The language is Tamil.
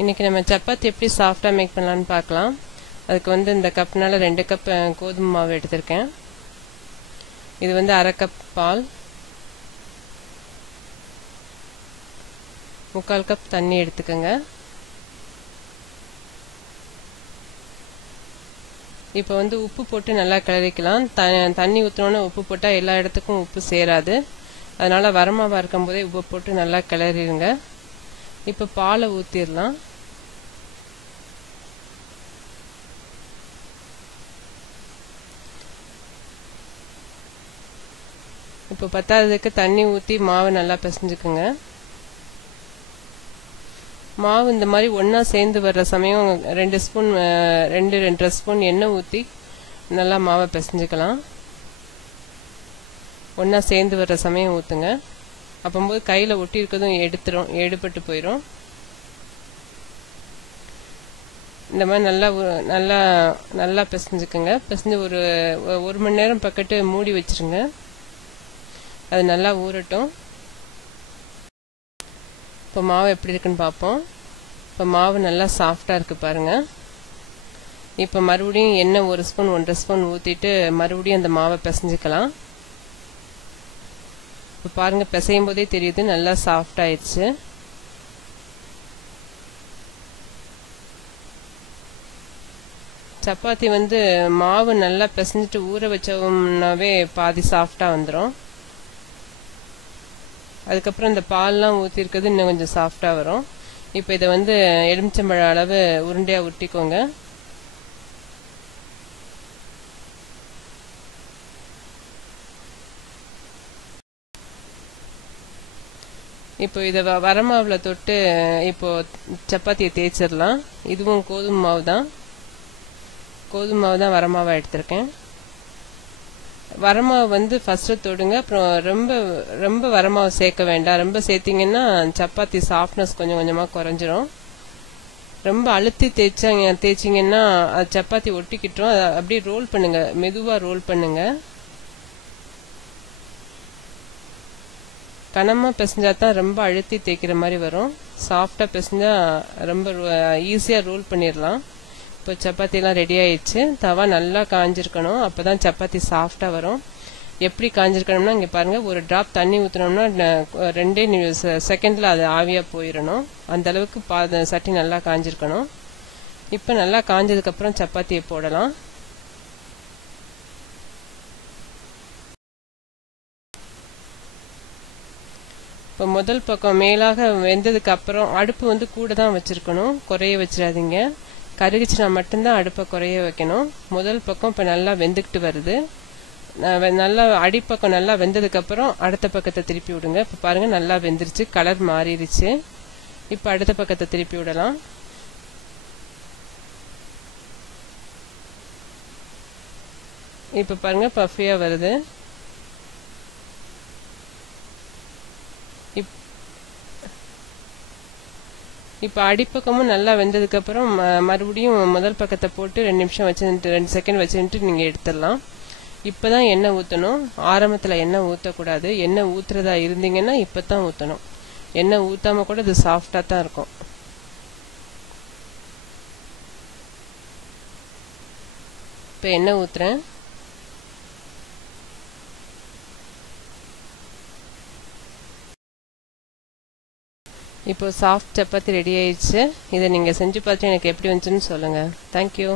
இன்றைக்கி நம்ம சப்பாத்தி எப்படி சாஃப்டாக மேக் பண்ணலான்னு பார்க்கலாம். அதுக்கு வந்து இந்த கப்னால ரெண்டு கப் கோதுமை மாவு எடுத்திருக்கேன். இது வந்து அரை கப் பால். முக்கால் கப் தண்ணி எடுத்துக்கோங்க. இப்போ வந்து உப்பு போட்டு நல்லா கிளறிக்கலாம். த தண்ணி ஊற்றினோன்னே உப்பு போட்டால் எல்லா இடத்துக்கும் உப்பு சேராது. அதனால் வரமாவாக இருக்கும்போதே உப்பு போட்டு நல்லா கிளறிடுங்க. இப்போ பாலை ஊற்றிடலாம் இப்போ பத்தாததுக்கு தண்ணி ஊற்றி மாவை நல்லா பிசைஞ்சுக்குங்க. மாவு இந்த மாதிரி ஒன்றா சேர்ந்து வர்ற சமயம் ரெண்டு ஸ்பூன் ரெண்டு ரெண்டரை ஸ்பூன் எண்ணெய் ஊற்றி நல்லா மாவை பிசைஞ்சுக்கலாம். ஒன்றா சேர்ந்து வர்ற சமயம் ஊற்றுங்க அப்போம்போது கையில் ஒட்டி இருக்கிறதும் எடுத்துரும் எடுபட்டு போயிடும் இந்த மாதிரி நல்லா நல்லா நல்லா பிசைஞ்சுக்குங்க. பிசைஞ்சு ஒரு ஒரு மணி நேரம் பக்கத்து மூடி வச்சிருங்க. அது நல்லா ஊறட்டும். இப்போ மாவு எப்படி இருக்குன்னு பார்ப்போம். இப்போ மாவு நல்லா சாஃப்டாக இருக்குது பாருங்கள் இப்போ மறுபடியும் எண்ணெய் ஒரு ஸ்பூன் ஒன்றரை ஸ்பூன் ஊற்றிட்டு மறுபடியும் அந்த மாவை பிசைஞ்சிக்கலாம். இப்போ பாருங்கள் பிசையும் போதே தெரியுது நல்லா சாஃப்ட் ஆயிடுச்சு. சப்பாத்தி வந்து மாவு நல்லா பிசைஞ்சிட்டு ஊற வச்சோம்னாவே பாதி சாஃப்டாக வந்துடும் அதுக்கப்புறம் இந்த பால்லாம் ஊற்றிருக்கிறது இன்னும் கொஞ்சம் சாஃப்டாக வரும். இப்போ இதை வந்து எலுமிச்சம்பழம் அளவு உருண்டையாக உருட்டிக்கோங்க இப்போ இதை வ வரமாவில் தொட்டு இப்போ சப்பாத்தியை தேய்ச்சிடலாம். இதுவும் கோதுமை மாவு தான் கோதுமை மாவு தான் வரமாவாக எடுத்திருக்கேன். வரமாவு வந்து ஃபஸ்ட்டு தொடுங்க. அப்புறம் ரொம்ப ரொம்ப வரமாவு சேர்க்க வேண்டாம். ரொம்ப சேர்த்திங்கன்னா சப்பாத்தி சாஃப்ட்னஸ் கொஞ்சம் கொஞ்சமாக குறைஞ்சிரும். ரொம்ப அழுத்தி தேய்ச்சாங்க தேய்ச்சிங்கன்னா அது சப்பாத்தி ஒட்டிக்கிட்டோம் அதை அப்படியே ரோல் பண்ணுங்க. மெதுவாக ரோல் பண்ணுங்க. கனமாக பிசைஞ்சா தான் ரொம்ப அழுத்தி தேய்க்கிற மாதிரி வரும். சாஃப்டாக பிசைஞ்சா ரொம்ப ஈஸியாக ரோல் பண்ணிடலாம். இப்போ சப்பாத்திலாம் ரெடி ஆயிடுச்சு. தவா நல்லா காஞ்சிருக்கணும். அப்போ தான் சப்பாத்தி சாஃப்டாக வரும். எப்படி காஞ்சிருக்கணும்னா இங்கே பாருங்கள் ஒரு ட்ராப் தண்ணி ஊற்றினோம்னா ரெண்டே செகண்டில் அது ஆவியாக போயிடணும் அந்த அளவுக்கு பா சட்டி நல்லா காஞ்சிருக்கணும். இப்போ நல்லா காஞ்சதுக்கப்புறம் சப்பாத்தியை போடலாம். இப்போ முதல் பக்கம் மேலாக வெந்ததுக்கு அப்புறம் அடுப்பு வந்து கூட தான் வச்சுருக்கணும். குறைய வச்சிடாதீங்க. கருகிச்சுனா மட்டும்தான் அடுப்பை குறைய வைக்கணும். முதல் பக்கம் இப்போ நல்லா வெந்துக்கிட்டு வருது. நான் நல்லா அடிப்பக்கம் நல்லா வெந்ததுக்கப்புறம் அடுத்த பக்கத்தை திருப்பி விடுங்க. இப்போ பாருங்கள் நல்லா வெந்துருச்சு. கலர் மாறிடுச்சு. இப்போ அடுத்த பக்கத்தை திருப்பி விடலாம். இப்போ பாருங்கள் பஃபியாக வருது. இப்போ அடிப்பக்கமும் நல்லா வெந்ததுக்கப்புறம் ம- மறுபடியும் முதல் பக்கத்தை போட்டு ரெண்டு நிமிஷம் வச்சுட்டு ரெண்டு செகண்ட் வச்சுட்டு நீங்கள் எடுத்துடலாம். இப்போ தான் எண்ணெய் ஊற்றணும் ஆரம்பத்தில் எண்ணெய் ஊற்றக்கூடாது எண்ணெய் ஊற்றுறதா இருந்தீங்கன்னா இப்போ தான் ஊற்றணும் எண்ணெய் ஊற்றாம கூட இது சாஃப்டாக தான் இருக்கும். இப்போ எண்ணெய் ஊற்றுறேன் இப்போ சாஃப்ட் சப்பாத்தி ரெடி ஆயிடுச்சு. இதை நீங்கள் செஞ்சு பார்த்துட்டு எனக்கு எப்படி வந்துச்சுன்னு சொல்லுங்கள் தேங்க்யூ